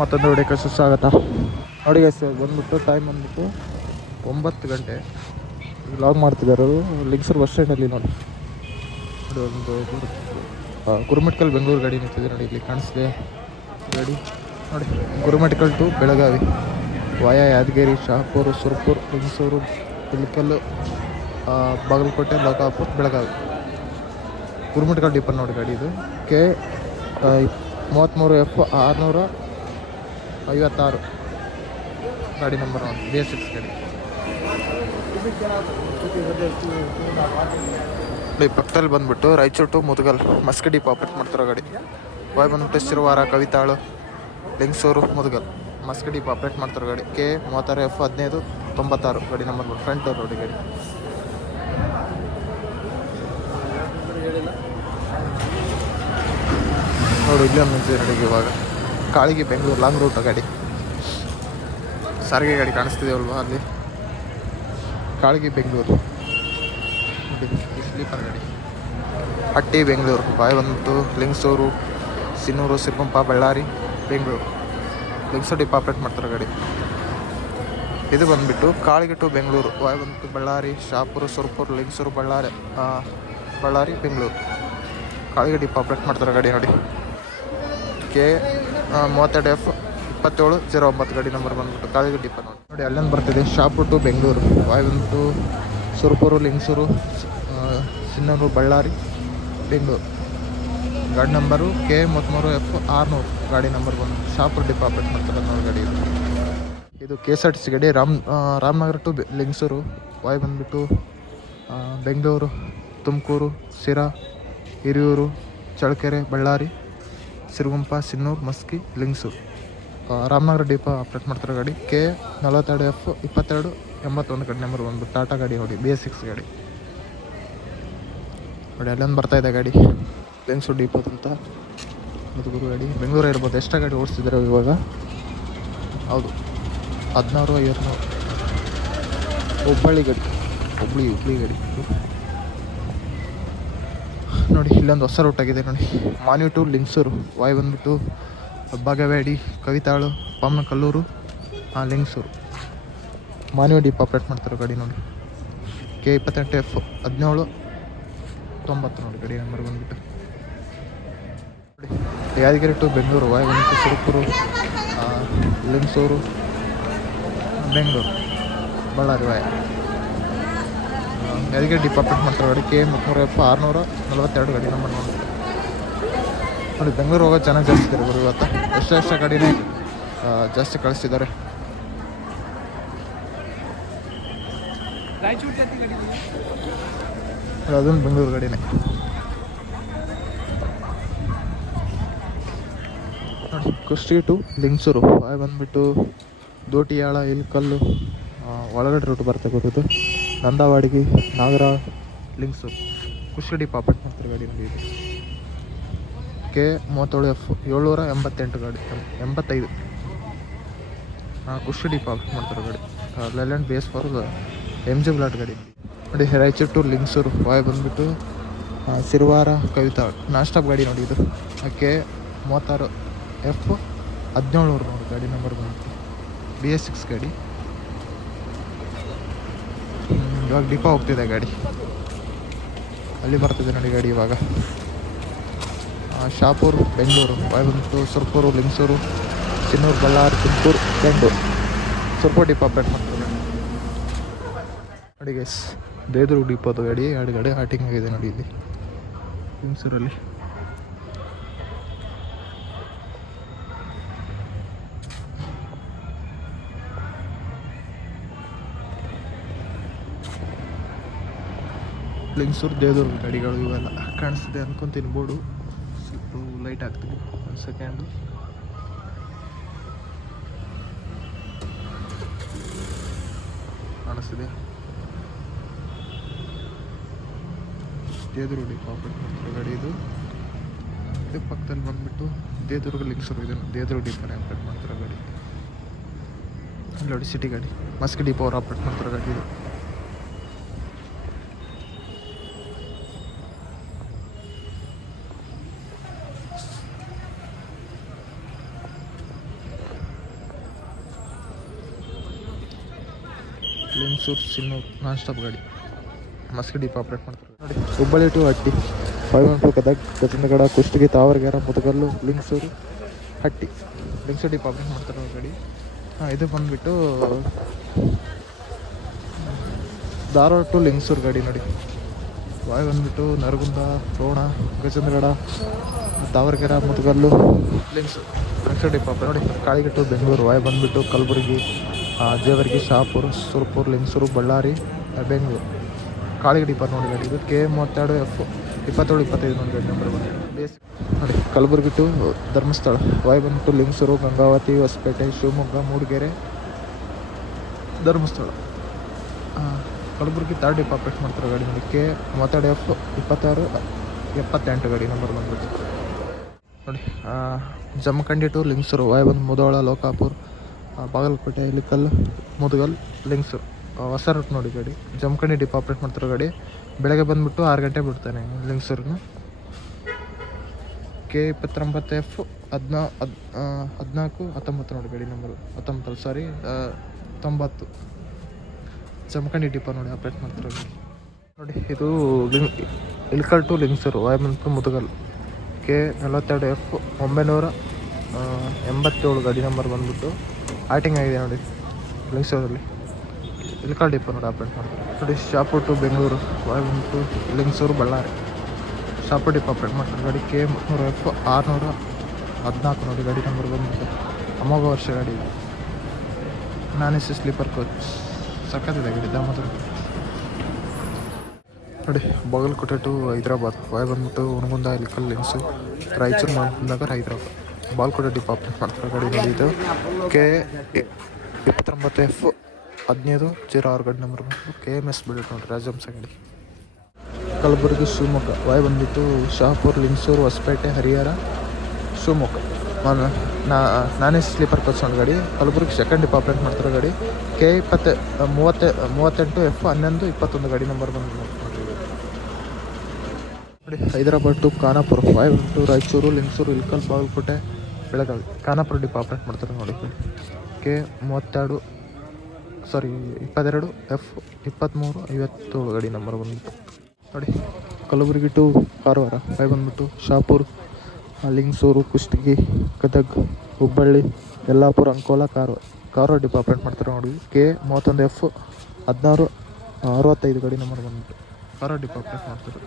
ಮತ್ತೊಂದು ವಿಡಿಯೋಕ್ಕೆ ಸುಸ್ವಾಗತ. ನೋಡಿ ಗೈಸ್ ಬಂದ್ಬಿಟ್ಟು ಟೈಮ್ ಬಂದ್ಬಿಟ್ಟು ಒಂಬತ್ತು ಗಂಟೆ. ಲಾಗ್ ಮಾಡ್ತಿದ್ದಾರೆ ಲಿಂಗ್ಸೂರು ಬಸ್ ಸ್ಟ್ಯಾಂಡಲ್ಲಿ ನೋಡಿ. ಒಂದು ಗುರುಮಟ್ಕಲ್ ಬೆಂಗಳೂರು ಗಾಡಿ ನಿಂತಿದೆ ನೋಡಿ ಇಲ್ಲಿ ಕಾಣಿಸ್ತಿದೆ. ಗಾಡಿ. ನೋಡಿ ಗುರುಮಟ್ಕಲ್ ಟು ಬೆಳಗಾವಿ. ವಾಯ ಯಾದಗಿರಿ ಶಹಾಪುರ ಸುರ್ಪುರ್ ಲಿಂಗ್ಸೂರು ಇಳಕಲ್ಲು ಆ, ಬಾಗಲಕೋಟೆ ಲೋಕಾಪುರ್ ಬೆಳಗಾವಿ. ಗುರುಮಟ್ಕಲ್ ಡಿಪರ್ ನೋಡಿ ಗಾಡಿ ಇದು. ಕೆ ಮೂವತ್ತ್ಮೂರು ಎಫ್ ಆರುನೂರ ಐವತ್ತಾರು. ಗಾಡಿ number one B S six ಗಾಡಿ. ಈ ಪಕ್ಕದಲ್ಲಿ ಬಂದ್ಬಿಟ್ಟು ರಾಯಚೂರು ಟು ಮುದುಗಲ್, ಮಸ್ಕಡಿ ಪಾಪೆಟ್ ಮಾಡ್ತಿರೋ ಗಾಡಿ. ಬಾಯ್ ಬಂದ್ಬಿಟ್ಟು ಶಿರುವಾರ ಕವಿತಾಳು ಲಿಂಗಸೂರು ಮುದುಗಲ್, ಮಸ್ಕಡಿ ಪಾಪ್ರೇಟ್ ಮಾಡ್ತಿರೋ ಗಾಡಿ. ಕೆ ಮೂವತ್ತಾರು ಎಫ್ ಹದಿನೈದು, ತೊಂಬತ್ತಾರು, ಗಾಡಿ ನಂಬರ್ ಒನ್ ಫ್ರಂಟ್ ಡೋರ್ ರೋಡಿ ಗಾಡಿ. ನೋಡಿ ಇಲ್ಲಿ ಒಂದು ಇವಾಗ. ಕಾಳಿಗೆ ಬೆಂಗಳೂರು ಲಾಂಗ್ ರೂಟ್ ಗಾಡಿ. ಸಾರಿಗೆ ಗಾಡಿ ಕಾಣಿಸ್ತಿದೆ ಅಲ್ವಾ ಅಲ್ಲಿ? ಕಾಳಿಗೆ ಬೆಂಗಳೂರು. ಸ್ಲೀಪರ್ ಗಾಡಿ. ಹಟ್ಟಿ, ಬೆಂಗಳೂರು. ಬಾಯ್ ಬಂತು ಲಿಂಗಸೂರು, ಸಿನ್ನೂರು, ಸಿರ್ಗುಂಪ, ಬಳ್ಳಾರಿ, ಬೆಂಗಳೂರು. ಲಿಂಗಸೂರು ಆಪ್ರೇಟ್ ಮಾಡ್ತಾರೆ ಗಾಡಿ. ಇದು ಬಂದುಬಿಟ್ಟು ಕಾಳಿಗೆ ಟು ಬೆಂಗಳೂರು. ಬಾಯ್ ಬಂತು ಬಳ್ಳಾರಿ, ಶಾಪುರ, ಸುರ್ಪುರ್, ಲಿಂಗಸೂರು, ಬಳ್ಳಾರಿ ಬಳ್ಳಾರಿ, ಬೆಂಗಳೂರು. ಕಾಳಿಗೆ ಡಿಪಾರ್ಟ್ಮೆಂಟ್ ಮಾಡ್ತಾರೆ ಗಾಡಿ ನೋಡಿ. ಕೆ ಮೂವತ್ತೆರಡು ಎಫ್ ಇಪ್ಪತ್ತೇಳು ಜೀರೋ ಒಂಬತ್ತು ಗಾಡಿ ನಂಬರ್ ಬಂದ್ಬಿಟ್ಟು ಕಾಳಿಗೆ ಡಿಪರ್ ನೋಡಿ ನೋಡಿ ಅಲ್ಲೊಂದು ಬರ್ತಿದೆ? ಶಾಪು ಟು ಬೆಂಗಳೂರು ವಾಯ್ ಬಂದ್ಬಿಟ್ಟು ಸುರಪುರು ಲಿಂಗಸೂರು ಸಿನ್ನೂರು ಬಳ್ಳಾರಿ ಬೆಂಗಳೂರು ಗಾಡಿ ನಂಬರು ಕೆ ಮೂವತ್ತ್ಮೂರು ಎಫ್ ಆರುನೂರು ಗಾಡಿ ನಂಬರ್ ಬಂದು ಶಾಪುರ್ ಡಿಪಾರ್ಟ್ಮೆಂಟ್ ಮಾಡ್ತಾರೆ ನೋಡಿ ಗಾಡಿ ಇದು. ಇದು K S R T C ಗಾಡಿ, ರಾಮ್ ರಾಮನಗರ ಟು ಲಿಂಗಸೂರು ವಾಯ್ ಬಂದ್ಬಿಟ್ಟು ಬೆಂಗಳೂರು ತುಮಕೂರು ಸಿರಾ ಹಿರಿಯೂರು, ಚಳ್ಳಕೆರೆ ಬಳ್ಳಾರಿ ಸಿರುಗುಂಪ ಸಿನ್ನೂರು, ಮಸ್ಕಿ, ಲಿಂಗ್ಸು. ರಾಮನಗರ ಡಿಪ ಆಪ್ರೇಟ್ ಮಾಡ್ತಾರೆ ಗಾಡಿ. ಕೆ ನಲವತ್ತೆರಡು ಎಫ್ ಇಪ್ಪತ್ತೆರಡು ಎಂಬತ್ತೊಂದು ಗಾಡಿ ನಂಬರ್ ಒಂದು ಟಾಟಾ ಗಾಡಿ ನೋಡಿ ಬಿ ಎಸ್ ಸಿಕ್ಸ್ ಗಾಡಿ. ನೋಡಿ, ಅಲ್ಲೊಂದು ಬರ್ತಾ ಇದೆ ಗಾಡಿ. ಲಿಂಗ್ಸು ಡಿಪೋತ್ ಅಂತ. ಮುದುಗುರು ಗಾಡಿ. ಬೆಂಗಳೂರು ಇರ್ಬೋದು. ಎಷ್ಟ ಗಾಡಿ ಓಡಿಸ್ತಿದ್ದಾರೆ ಇವಾಗ? ಹೌದು. ಹದಿನಾರು ಐವತ್ತು ಹುಬ್ಬಳ್ಳಿ ಗಾಡಿ. ಹುಬ್ಳಿ ಹುಬ್ಳಿ ಗಾಡಿ. ನೋಡಿ, ಇಲ್ಲೊಂದು ಹೊಸ ರೂಟ್ ಆಗಿದೆ ನೋಡಿ. ಮಾನ್ಯು ಟು ಲಿಂಗ್ಸೂರು ವಾಯ್ ಬಂದ್ಬಿಟ್ಟು ಬಾಗವೇಡಿ ಕವಿತಾಳು ಪಾಮನಕಲ್ಲೂರು ಹಾಂ ಲಿಂಗ್ಸೂರು ಮಾನ್ಯು ಡಿಪ್ ಆಪ್ರೇಟ್ ಮಾಡ್ತಾರೆ ಗಾಡಿ ನೋಡಿ. ಕೆ ಇಪ್ಪತ್ತೆಂಟು ಎಫ್ ಹದಿನೇಳು, ತೊಂಬತ್ತು ನೋಡಿ ಗಡಿ ನಂಬರ್ ಬಂದ್ಬಿಟ್ಟು ನೋಡಿ, ಯಾದಗಿರಿ ಟು ಬೆಂಗಳೂರು ವಾಯ್ ಬಂದ್ಬಿಟ್ಟು ಸುರಪುರು ಲಿಂಗ್ಸೂರು ಬೆಂಗಳೂರು ಬಳ್ಳಾರಿ ವಾಯ್ ಯಾದಗಿರಿ ಡಿಪಾರ್ಟ್ಮೆಂಟ್ ಮಾಡ್ತಾರೆ ಗಾಡಿ. ಕೆ ಮುನ್ನೂರ ಎಫ್ ಆರುನೂರ ನಲವತ್ತೆರಡು ಗಾಡಿ ನಂಬರ್ ನೋಡಿ ನೋಡಿ, ಬೆಂಗಳೂರು ಹೋಗೋ ಚೆನ್ನಾಗಿ ಜಾಸ್ತಿ ಇದ್ದಾರೆ ಗುರು ಇವತ್ತು. ಎಷ್ಟು ಎಷ್ಟು ಗಾಡಿನೇ ಜಾಸ್ತಿ ಕಳಿಸ್ತಿದ್ದಾರೆ. ಅದೊಂದು ಬೆಂಗಳೂರು ಗಾಡಿನೇ. ಕುಷ್ಟಗಿ ಟು ಲಿಂಗ್ಸೂರು. ಬಂದುಬಿಟ್ಟು ದೋಟಿಯಾಳ, ಇಲ್ಕಲ್ಲು ಒಳಗಡೆ ರೂಟ್ ಬರುತ್ತೆ ಗೊತ್ತಿದ್ದು ನಂದಾವಾಡಿಗೆ, ನಾಗರ ಲಿಂಕ್ಸು ಕುಷ್ಟಗಿ ಪಾಪಟ್ ಮಾತ್ರ ಗಾಡಿ ನಡೆಯಿದೆ ಕೆ ಮೂವತ್ತೇಳು ಎಫ್ ಏಳ್ನೂರ ಎಂಬತ್ತೆಂಟು ಗಾಡಿ ಎಂಬತ್ತೈದು. ಹಾಂ ಕುಷ್ಟಡಿ ಪಾಪಟ್ ಮಾಡ್ತಾರೆ ಗಾಡಿ. Leyland base for M G bloat ಗಾಡಿ. ನೋಡಿ, ರಾಯಚೂರು ಟು ವಾಯ್ ಬಂದ್ಬಿಟ್ಟು ಸಿರುವಾರ, ಕವಿತಾ, ನಾನ್ ಸ್ಟಾಪ್ ಗಾಡಿ ನೋಡಿ ಇದು. ಕೆ ಮೂವತ್ತಾರು ಎಫ್ ಹದಿನೇಳು ನೋಡಿ, ಗಾಡಿ ನಂಬರ್ ಬಂದ್ಬಿಟ್ಟು. ಬಿ ಎಸ್ ಸಿಕ್ಸ್ ಗಾಡಿ. ಇವಾಗ ಡಿಪೋ ಹೋಗ್ತಿದೆ ಗಾಡಿ. ಅಲ್ಲಿ ಬರ್ತಿದೆ ನೋಡಿ ಗಾಡಿ ಇವಾಗ. ಶಾಪೂರು, ಬೆಂಗಳೂರು ಬಂದ್ಬಿಟ್ಟು ಸುರ್ಪೂರು, ಲಿಂಗಸೂರು, ಚಿನ್ನೂರು, ಬಳ್ಳಾರಿ, ತುಮಕೂರು, ಬೆಂಗಳೂರು. ಸುರ್ಪೂರು ಡಿಪೋ ಆಪ್ರೇಟ್ ಮಾಡ್ತಾರೆ ನೋಡಿ ಗೈಸ್ ದೇದ್ರು ಡಿಪೋದು ಗಾಡಿ, ಎರಡು ಗಾಡಿ ಹಾಟಿಂಗ್ ಆಗಿದೆ ನೋಡಿ ಇಲ್ಲಿ. ಲಿಂಗಸೂರಲ್ಲಿ. ಲಿಂಗಸೂರು ದೇವದುರ್ಗ ಗಾಡಿಗಳು ಇವೆಲ್ಲ ಕಾಣಿಸ್ತಿದೆ ಅನ್ಕೊಂತೀನಿ, ಬೋರ್ಡು. ಸ್ವಲ್ಪ ಲೈಟ್ ಹಾಕ್ತೀನಿ, ಒಂದು ಸೆಕೆಂಡು ಕಾಣಿಸ್ತಿದೆ. ದೇದುರ್ಗ ಡಿಪಾರ್ಟ್ಮೆಂಟ್ ಮಾಡ್ತಿರೋ ಗಾಡಿ ಇದು. ಇದು ಪಕ್ಕದಲ್ಲಿ ಬಂದ್ಬಿಟ್ಟು ದೇದುರ್ಗ ಲಿಂಗ್ಸೂರು ಇದನ್ನು ದೇದುರ್ಗ ಡಿಪೋನ ಆಪ್ರೇಟ್ ಮಾಡ್ತಿರೋ ಗಾಡಿ. ನೋಡಿ ಸಿಟಿ ಗಾಡಿ. ಮಸ್ಕಿ ಡಿಪೋ ಅವ್ರು ಆಪ್ರೇಟ್ ಮಾಡ್ತಿರೋ ಗಾಡಿ ಇದು. ಲಿಂಗ್ಸೂರು ಸಿನ್ನೂರು ನಾನ್ ಸ್ಟಾಪ್ ಗಾಡಿ. ಮಸ್ಕಿ ಡೀಪ್ ಆಪ್ರೇಟ್ ಮಾಡ್ತಾರೆ. ನೋಡಿ Hubballi to Hatti. Five one two Gadag Gajendragad Kushtagi Tavaragera Mudgal Lingasugur Hatti. Lingasugur depot operate ಮಾಡ್ತಾರೆ ಗಾಡಿ. ಹಾಂ ಇದು ಬಂದುಬಿಟ್ಟು ಧಾರವಾಡ ಟು ಲಿಂಗ್ಸೂರು ಗಾಡಿ ನೋಡಿ. ವಾಯ್ ಬಂದುಬಿಟ್ಟು ನರಗುಂದ ರೋಣ ಗಜೇಂದ್ರಗಡ ತಾವರಗೆರೆ ಮುದಗಲ್ಲು ಲಿಂಗ್ಸೂರು ಲಿಂಗ್ಸೂರು ಡಿಪ್ ಆಪ್ರೇಟ್. ನೋಡಿ ಕಾಳಿಗಟ್ಟು ಬೆಂಗಳೂರು. ವಾಯ್ ಬಂದುಬಿಟ್ಟು ಕಲಬುರಗಿ ಜೇವರ್ಗಿ ಶಾಪುರ್, ಸುರ್ಪುರ್, ಲಿಂಗಸೂರು, ಬಳ್ಳಾರಿ, ಬೆಂಗಳೂರು. ಕಾಳಿಗಡಿ ಇಪ್ಪತ್ತು ನೋಡಿ ಗಾಡಿ ಇದು ಕೆ ಮೂವತ್ತೆರಡು ಎಫ್ ಇಪ್ಪತ್ತೇಳು, ಇಪ್ಪತ್ತೈದು ನೋಡಿ ಗಾಡಿ ನಂಬರ್ ಬಂದು ನೋಡಿ, Kalaburagi to Dharmasthala. Via to Lingasugur, Gangavati, Hosapete, Shivamogga, Mudigere, Dharmasthala. Kalaburagi third depot operate ಮಾಡ್ತಾರೆ ಗಾಡಿ ನೋಡಿ. ಕೆ ಮೂವತ್ತೆರಡು ಎಫ್ ಇಪ್ಪತ್ತಾರು, ಎಪ್ಪತ್ತೆಂಟು ಗಾಡಿ ನಂಬರ್ ಬಂದ್ಬಿಟ್ಟು ನೋಡಿ ಜಮಖಂಡಿ ಟು ಲಿಂಗಸೂರು ವಾಯ್ ಬಂದು ಮುದೋಳ, ಲೋಕಾಪುರ್ ಬಾಗಲಕೋಟೆ, ಇಲಿಕಲ್, ಮುದಗಲ್ ಲಿಂಕ್ಸ್ ಹೊಸ ರೂಟ್ ನೋಡಿ ಗಾಡಿ. ಜಮಖಂಡಿ ಡಿಪ್ ಆಪ್ರೇಟ್ ಮಾಡ್ತಿರೋ ಗಾಡಿ. ಬೆಳಗ್ಗೆ ಬಂದುಬಿಟ್ಟು ಆರು ಗಂಟೆ ಬಿಡ್ತಾನೆ ಲಿಂಗ್ಸೂರ್ನ. ಕೆ ಇಪ್ಪತ್ತೊಂಬತ್ತು ಎಫ್ ಹದಿನಾ ಹದ್ ಹದಿನಾಲ್ಕು, ಹತ್ತೊಂಬತ್ತು ನೋಡಿ ಗಾಡಿ ನಂಬರು ಹತ್ತೊಂಬತ್ತಲ್ಲ ಸಾರಿ ತೊಂಬತ್ತು. ಜಮಖಂಡಿ ಡಿಪ ನೋಡಿ ಆಪ್ರೇಟ್ ಮಾಡ್ತಿರೋ ಗಾಡಿ. ನೋಡಿ, ಇದು League to to Lingasugur via to Mudgal. K ನಲವತ್ತೆರಡು ಎಫ್ ಒಂಬೈನೂರ ಎಂಬತ್ತೇಳು ಗಾಡಿ ನಂಬರ್ ಬಂದ್ಬಿಟ್ಟು ಆಟಿಂಗ್ ಆಗಿದೆ ನೋಡಿ. ಲಿಂಗ್ಸೂರಲ್ಲಿ ಇಲ್ಕಲ್ ಡಿಪೋ ನೋಡಿ ಆಪ್ರೇಟ್ ಮಾಡ್ತಾರೆ ನೋಡಿ, Shahapur to Bengaluru via to Lingasugur, Ballari. Shahapur depot operate ಮಾಡ್ತಾರೆ. ಗಾಡಿ ಕೆ ಮುನ್ನೂರ ಎಫ್, ಆರುನೂರ ಹದಿನಾಲ್ಕು ನೋಡಿ, ಗಾಡಿ ನಂಬರ್ ಬಂದ್ಬಿಟ್ಟು. ಅಮೋಘ ವರ್ಷ ಗಾಡಿ ಇದೆ. ನಾನ್ ಎ ಸ್ಲೀಪರ್ ಕೋಚ್ ಸಕ್ಕತ್ತಿದೆ ಗಾಡಿ ದಾಮೋದರ ನೋಡಿ, ಬಾಗಲಕೋಟೆ ಟು ಹೈದ್ರಾಬಾದ್. ವಾಯ್ ಬಂದ್ಬಿಟ್ಟು ಹುಣಗುಂದ ಇಲ್ಕಲ್ ಲಿಂಗ್ಸು ರಾಯಚೂರು ಮಾಡ್ಕೊಂಡಾಗ ಹೈದ್ರಾಬಾದ್. ಬಾಗಲಕೋಟೆ ಡಿಪಾರ್ಟ್ಮೆಂಟ್ ಗಾಡಿ ನೋಡಿದ್ದು ಕೆ ಇಪ್ಪತ್ತೊಂಬತ್ತು ಎಫ್ ಹದಿನೈದು ಜೀರೋ ಆರು ಗಾಡಿ ನಂಬರ್ ಬಂದು ಕೆ ಎಂ ಎಸ್ ಬಿಡುತ್ತೆ ನೋಡಿರಿ ರಾಜಹಂಸ ಗಾಡಿ ಕಲಬುರಗಿ ಶಿವಮೊಗ್ಗ. ವಾಯ್ ಬಂದಿತ್ತು ಶಹಾಪುರ್ ಲಿಂಗಸೂರು, ಹೊಸಪೇಟೆ, ಹರಿಹರ, ಶಿವಮೊಗ್ಗ. ನಾನು ನಾನೇ ಸ್ಲೀಪರ್ ನೋಡಿ ಗಾಡಿ. ಕಲಬುರಗಿ ಸೆಕೆಂಡ್ ಡಿಪಾರ್ಟ್ಮೆಂಟ್ ಮಾಡ್ತಾರೆ ಗಾಡಿ. ಕೆ ಇಪ್ಪತ್ತೆ ಮೂವತ್ತೆ ಮೂವತ್ತೆಂಟು ಎಫ್ ಹನ್ನೊಂದು, ಇಪ್ಪತ್ತೊಂದು ಗಾಡಿ ನಂಬರ್ ಬಂದು Hyderabad to Khanapur. Five to Raichur, Lingasugur Ilkal Bagalkote. Belagavi. Khanapur depot operate ಮಾಡ್ತಾರೆ ನೋಡಿ. ಕೆ ಮೂವತ್ತೆರಡು ಸಾರಿ ಇಪ್ಪತ್ತೆರಡು, ಎಫ್ ಇಪ್ಪತ್ತ್ಮೂರು ಐವತ್ತೇಳು ಗಾಡಿ ನಂಬರ್ ಬಂದ್ಬಿಟ್ಟು. ನೋಡಿ, ಕಲಬುರಗಿ ಟು ಕಾರವಾರ ಫೈ ಬಂದ್ಬಿಟ್ಟು ಶಾಪುರ್ ಲಿಂಗಸೂರು ಕುಷ್ಟಗಿ, ಗದಗ್, ಹುಬ್ಬಳ್ಳಿ, ಯಲ್ಲಾಪುರ, ಅಂಕೋಲ ಕಾರವಾರ ಕಾರವಾರ ಡಿಪ್ ಆಪ್ರೇಟ್ ಮಾಡ್ತಾರೆ ನೋಡಿ. ಕೆ ಮೂವತ್ತೊಂದು, ಎಫ್ ಹದಿನಾರು, ಅರವತ್ತೈದು ಗಾಡಿ ನಂಬರ್ ಬಂದ್ಬಿಟ್ಟು. ಕಾರವಾರ ಡಿಪ್ ಆಪ್ರೇಟ್ ಮಾಡ್ತಾರೆ.